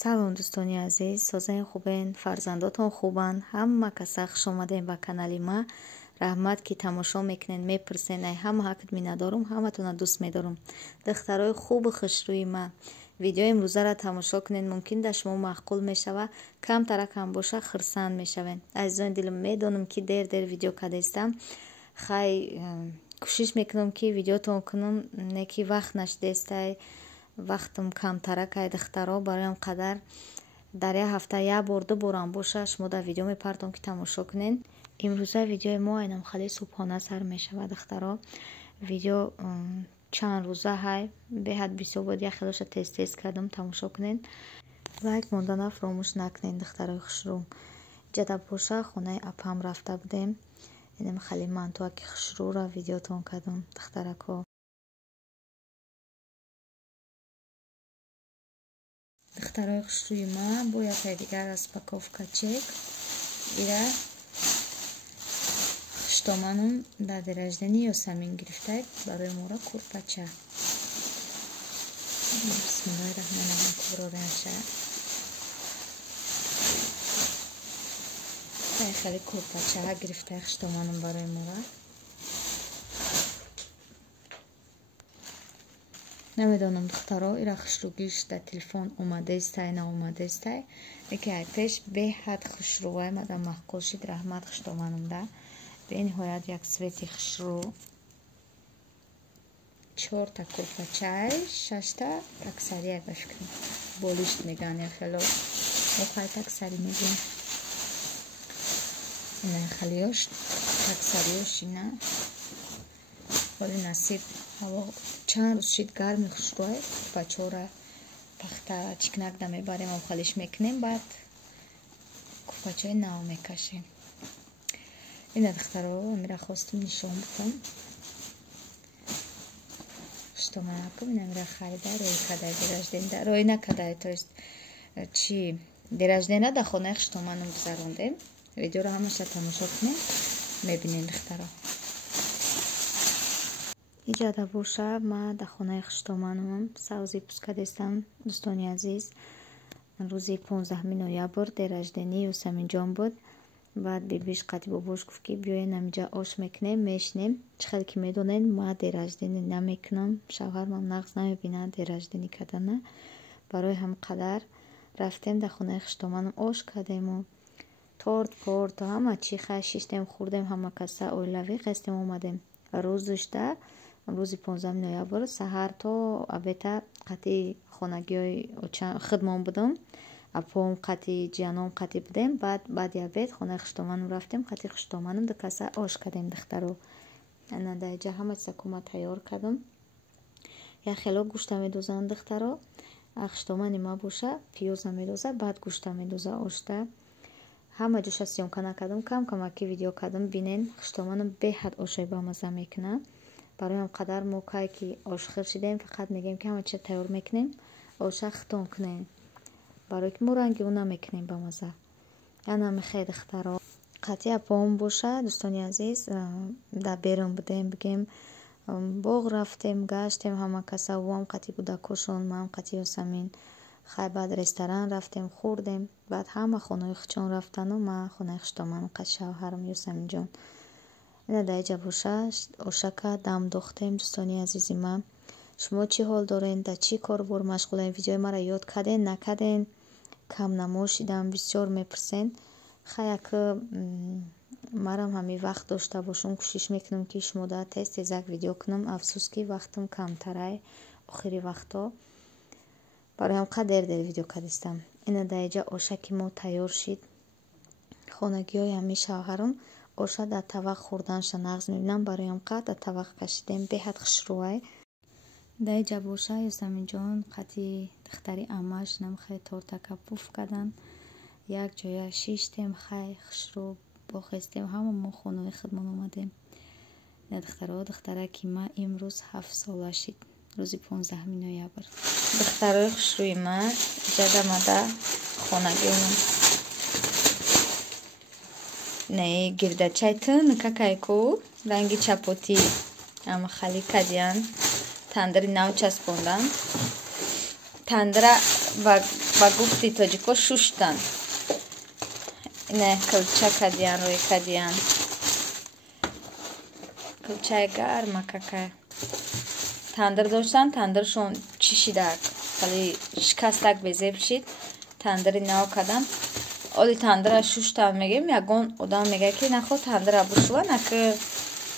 салом дӯстони азиз, созаи хубен, фарзандотон хубан, ҳама каса хуш омадем ба канали ма. Раҳмат ки тамошо мекунед, мепурсед, ай ҳама ҳақт миннатдорум, ҳаматона дӯст медорум. Духтарои хубу хушрӯи ма, видеои имрӯзаро тамошо кунед, мумкин дар шумо маъқул мешава, камтаракам боша хурсанд мешавед. Азизони дилам, медонам ки дер видео кардастам, хай кӯшиш мекунам ки видеотон кунам, не ки вақт нашидестай, вақтам камтаракай духтаро бароям қадар дар як ҳафта як бор ду борам боша шумо дар видео мепартом ки тамошо кунед. имрӯза видеои мо айнам хали субҳона сар мешава духтаро. видео чанд рӯза ҳай беҳад бисёр буд, як хелоша тез кардам, тамошо кунед. лайк мондана фаромӯш накунед духтарои хушрӯ. ҷада боша хонаи апам рафта будем, инам хали мантуаки хушрӯра видеотон кардам духтарако. духтарои хушрӯи ма бо яке дигар распаковка чек. ира хуштоманум дар дераждени ёсамин гирифтак барои мора курпача. бисмиллаҳи раҳмони раҳим куброраша. хеле курпача гирифтак хуштоманум барои мора. намедонам духтаро ира хушрӯгиш дар телефон омадестай наомадестай, лекин ай пеш беҳад хушрӯвай мадан маҳқул шид. раҳмат хуштоманамда бениҳоят як свети хушрӯ, 4 курпачай, 6 таксария бафикрам болишт меган я хело охай таксари мегӯм. ина халиёш таксариёш ина воли насиб ҳаво чанд рӯз шид гарми хушрӯй курпачора пахта чикнакда мебарем, обхалиш мекунем, баъд курпачаи нав мекашем. ина духтаро амира хостим нишон бутам. хуштоманакум ина амира харида рӯи кадай деражденда рӯи накадай то есть чи дераждена да хонаи хуштоманам гузарондем. видеоро ҳамаша тамошо кунем, мебинем духтаро. иҷада боша ма дар хонаи хуштоманам савзи пускадестам дӯстони азиз. рӯзи 15 ноябр дераждени ёсаминҷон буд. баъд бибиш қати бобош гуфт ки биёен намиҷа ош мекунем мешнем. чӣ хеле ки медонед ма дераждени намекунам, шавҳарам нағз намебинад дераждени кардана. барои ҳам қадар рафтем дар хонаи хуштоманам ош кардему торт порт ҳама чӣ хай шиштем хӯрдем, ҳама каса оилавӣ қестем омадем. рӯзушда рӯзи 15 ноябр саҳар то абета қати хонагиёи хидмон будам, апом қати ҷияном қати будем. баъди абед хонаи хуштоманам рафтем, қати хуштоманам ду каса ош кардем духтаро. ана даиҷа ҳама чизакума тайёр кардам. як хело гӯшта медозам духтаро. хуштомани ма боша пиёза медоза, баъд гӯшта медоза ошта. ҳама ҷоша сёмка накардам, камаки видео кардам. бинен хуштоманам беҳад ошои бамаза мекуна. бароям қадар мо кай ки ошхир шидем, фақат мегем ки ҳама чиз тайёр мекунем, оша хитон кунем, барои ки мо ранги у намекунем бамаза. яна мехай духтаро. қати апом боша дӯстони азиз дар берун будем, бигем боғ рафтем, гаштем, ҳама каса вам қати кӯдакошон, ман қати ёсамин. хай баъд ресторан рафтем, хӯрдем, баъд ҳама хонаи хучон рафтану ма хонаи хуштоманам қати шавҳарам ёсаминҷон. ина даиҷа боша ошака дам дохтем. дӯстони азизи ман, шумо чӣ ҳол доред, дар чӣ корбор машғулем, видеои маро ёд карден накарден, кам намошидам, бисёр мепурсен. хаяк марам ҳамин вақт дошта бошум, кӯшиш мекунам ки шумода тезак видео кунам. афсӯс ки вақтам камтарай охири вақто, бароям қадер видео кардистам. ина даиҷа ошаки мо тайёр шид. хонагиёи ҳамин шавҳарам оша дар тавақ хӯрданша нағз мебинам, бароям қад дар тавақ кашидем, беҳад хушрӯвай. даиҷа боша ёсаминҷон қати духтари амаш намхай тортака пуф кардан, як ҷоя шиштем, хай хушрӯ бохестем, ҳама мо хонаи хидмон омадем. ина духтараки ма имрӯз 7 сола шид, рӯзи 15 ноябр. духтарои хушрӯи ма иҷада мада хонагиём не гирдачай тын какайку ранги чапоти ама хали кадиян тандри нав часпондан. тандра ва ба гуфти тоҷико шуштан. Ина кулча кадиян, рӯй кадиян. Кулчаи гарма кака. Тандир доштан, тандиршон чишидак. Хали шикастак безеб шид. Тандири нав кадан. Оли тандира шуштан мегем, ягон одам мега ки нахо тандира бушува, наки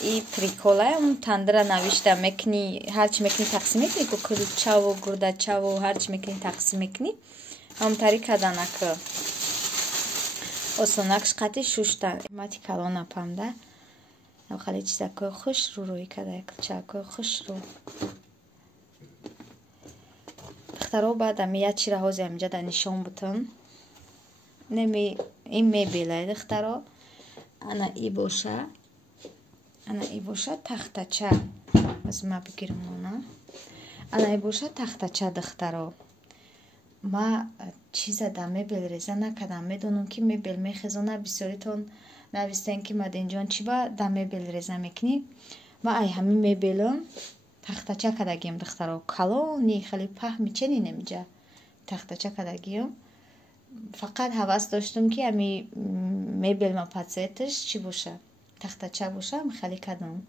и приколаям тандира навишта мекни, ҳарчи мекни тақсим мекни, ку кулчаву гурдачаву ҳарчи мекни тақсим мекни. Ҳамтари кадан аки осонакш қати шуштан. Мати калона памда. Хали чизакои хушрӯ рӯй кадай, кулчакои хушрӯ. Духтаро баъд ами як чира ҳози амиҷа да нишон бутам. Неми ин мебелай духтаро. Ана и боша. Ана и боша тахтача. Аз ма бигирам она. Ана и боша тахтача духтаро. Ма чиза да мебел реза накадам. Медонам ки мебел мехезона бисёритон навистен ки Мадинҷон чи ба да мебел реза мекни. Ма ай ҳами мебелам тахтача кадагиям духтаро. Калони хали паҳми чени немиҷа. Тахтача кадагиям. Фақат ҳавас доштам ки ами мебелма пацетиш чи боша. Тахтача боша ами хали кадам.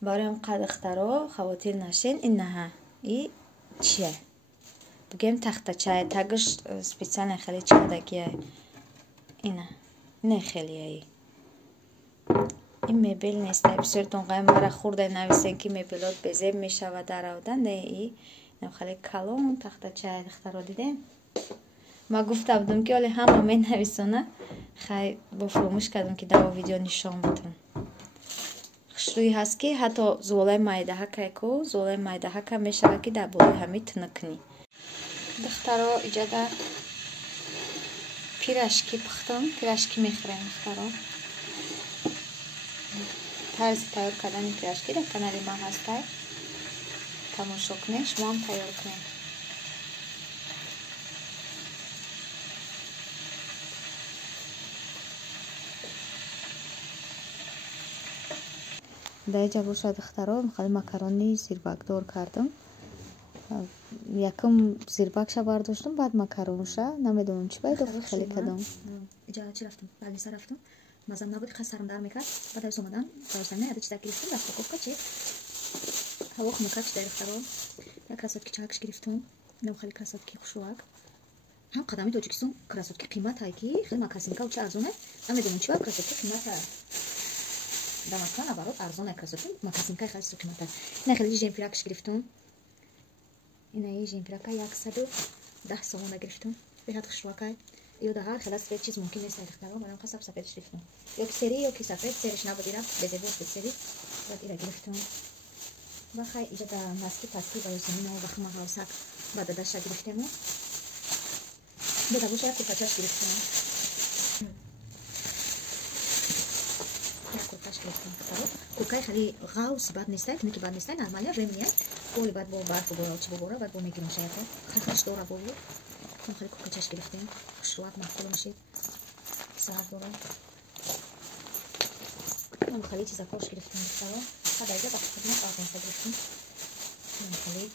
Бароям қа духтаро хавотир нашен инаҳа. И чия? Бигем тахтача тагиш специально хали чи кадагия. Ина. Не хеле ай. Ин мебел нестай бисёртон ғай мара хурдай нависен ки мебелот безеб мешава даравда. Не и хали калон тахтача духтаро дидем. Ма гуфта будам ки оли ҳама менависона. Хай бо фуромӯш кардам ки даво видео нишон бутам. Хушрӯи ҳаст ки ҳатто зулолаи майдаҳакайку зулолаи майдаҳака мешава ки дар болои ҳами тинакни. Духтаро иҷада пирашки пухтам. Пирашки мехӯрем духтаро. тарзи тайёр кардани пирашки дар канали ман ҳастай. Тамошо кунед, шумо ҳам тайёр кунед. дар ҷа боша духтаро хали макарони зирбакдор кардам. Якам зирбакша бардоштам, баъд макаронша намедонам чи байд хали кадам. Иҷа чи рафтам? Балниса рафтам. Мазам набуд, хас сарам дар мекард. Баъд аз омадан даштам яда чизак гирифтам, распаковка чек. Ҳаво хунукак чидай духтаро. Як красотки чакш гирифтам. Нав хали красотки хушруак. Ҳам қадами Тоҷикистон красотки қимат ай ки хели макасинка уча арзоне. Намедонам чи байд красотки қимат ай. Дар Москва наоборот арзон ай красотки, макасинка хели қимат ай. Ина хели жемпиракш гирифтам. Ина жемпирака 110 сомона гирифтам. Беҳад хушруак ай. Ё дар ҳар хела сафед чиз мумкин нест ай духтаро. Манам хасаб сафедш гирифтам. Ё ки сери, ё ки сафед, сериш набуд ира безебор сери. Баъд ира гирифтам. Ва хай иҷа да наски пасти ба ёсамино ва хама ҳавсак ба дадаша гирифтему. Беда боша як курпачаш гирифтам. Як курпач гирифтам духтаро. Куркаи хали ғавс бад нестай, туни ки бад нестай, нормалия ремни ай. Боли бад бо барфу бора чи бора бад бо мегирам шаяко. Хай хашдора бо. Ам хали куркачаш гирифтем. Хушруак махфул мешид. Саҳар дора. Ам хали чизакош гирифтем духтаро. Хадайда ба худмат арзонса гирифтем. Ам хали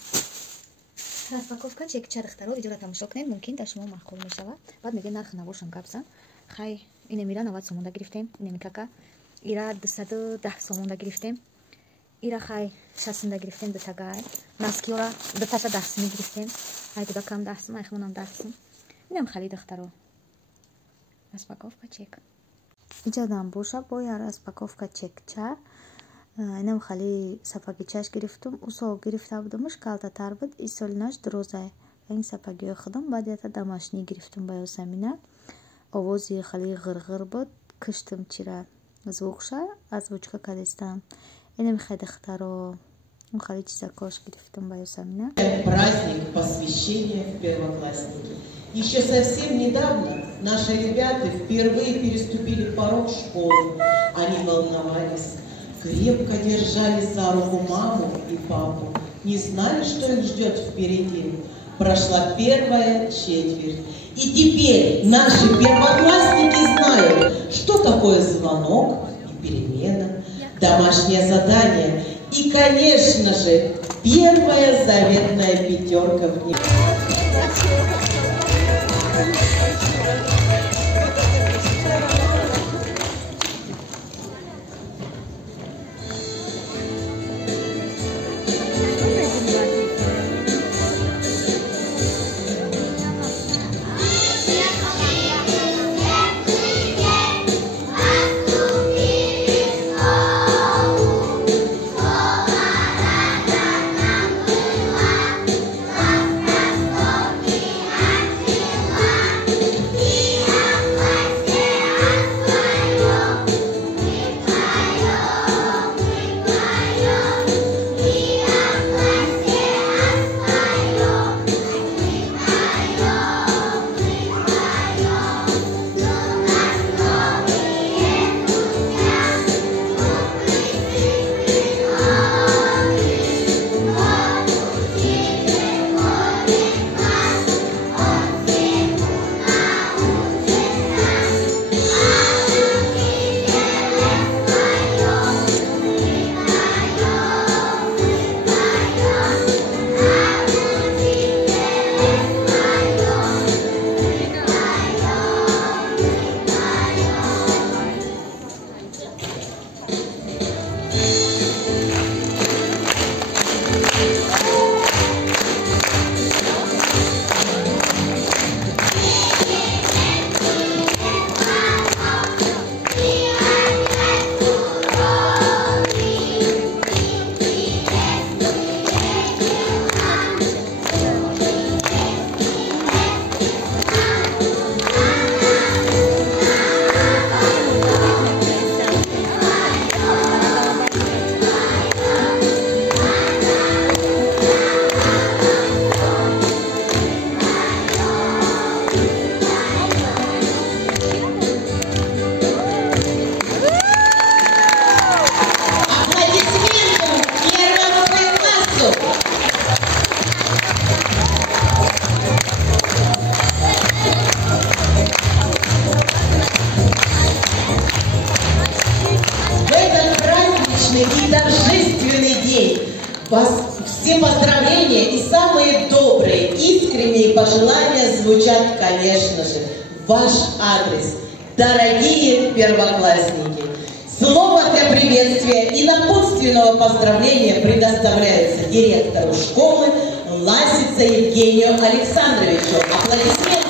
распаковка чекча духтаро. Видеоро тамошо кунед, мумкин дар шумо махфул мешава. Баъд мегӯед нархи набошам гапзан. Хай ине мира 90 сомон гирифтем. Ине микака ира 210 сомон гирифтем. Ира хай 60 гирифтем до тагай. Наскиора до таша 10 гирифтем. Хай туда кам 10 май хмонам 10. Инам хали духтаро. Распаковка чек. Иҷадам боша бо я распаковка чекча. Инам хали сапагичаш гирифтум. Усо гирифта будамш калтатар буд. Исолинаш дурозай. Ин сапагиёи худам баъд ята домашний гирифтум ба ёсамина. Овози хали ғирғир буд. Киштам чира звукша озвучка кадистам. Инам хай духтаро. Хали чизакош гирифтум ба ёсамина. Праздник посвящения в первоклассники. Еще совсем недавно наши ребята впервые переступили порог школы. Они волновались, крепко держались за руку маму и папу. Не знали, что их ждет впереди. Прошла первая четверть. И теперь наши первоклассники знают, что такое звонок и перемена, домашнее задание и, конечно же, первая заветная пятерка в дне. поздравления звучат, конечно же, в ваш адрес, дорогие первоклассники. Слово для приветствия и напутственного поздравления предоставляется директору школы Ласице Евгению Александровичу. Аплодисменты.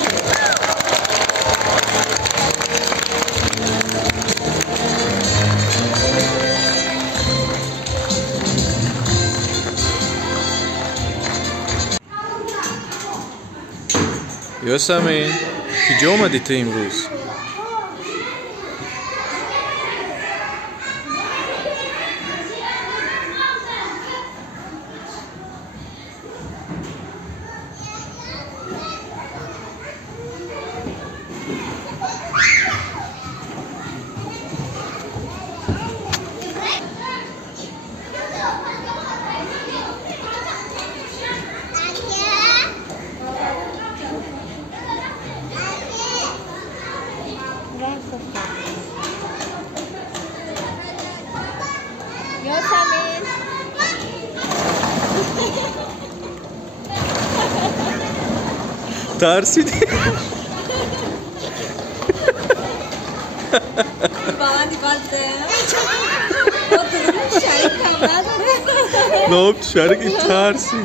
יוסמין, כג'ומד איתי עם רוס. Yosamin. ترسیدی؟ Babandi baktı. Oturup şarkı kalmadı. Ne oldu? Şarkı tersi.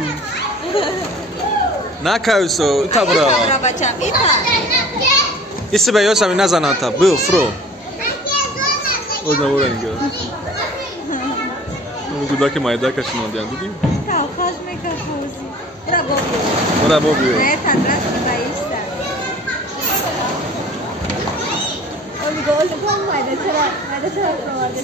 Ne kayıyorsun? Tabra. Tabra bacam. İsi be Yosamin ne zaman tab? Bu, fro. O da oranı gör. Gudaki mayda kaçın diyen dedi. Kalkaş mı kafuzi? Bura bobiyor. Bura bobiyor. Ne tadras da işte. Onu golü kom mayda çara provadı.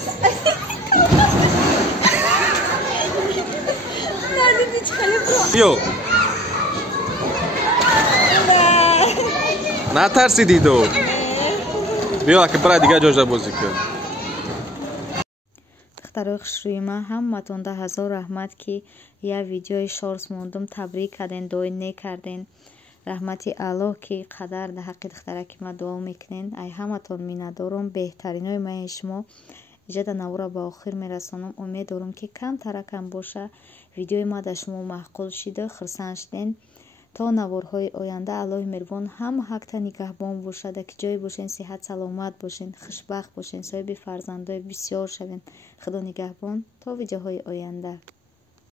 Nerede çıkıyor pro? Yo. Ne tersidiydi o? Bia که برای دیگه جوجه بازی کرد. دخترای خوشرویما همتون ده هزار رحمت که یه ویدیوی شارس موندم تبریک کردین دوی نکردین رحمتی الله که قدر ده حق دخترک ما دعا میکنین ای همتون میندارم بهترینای من شما ایجاد نورا با آخر میرسانم امید دارم که کم ترکم باشه ویدیوی ما ده شما محقول شده خرسان شدین تا نوارهای آینده الله مهربان هم حق نگهبان باشد که جای باشین صحت سلامت باشین خوشبخت باشین صاحب فرزندای بسیار شوین خدا نگهبان تا ویدیوهای آینده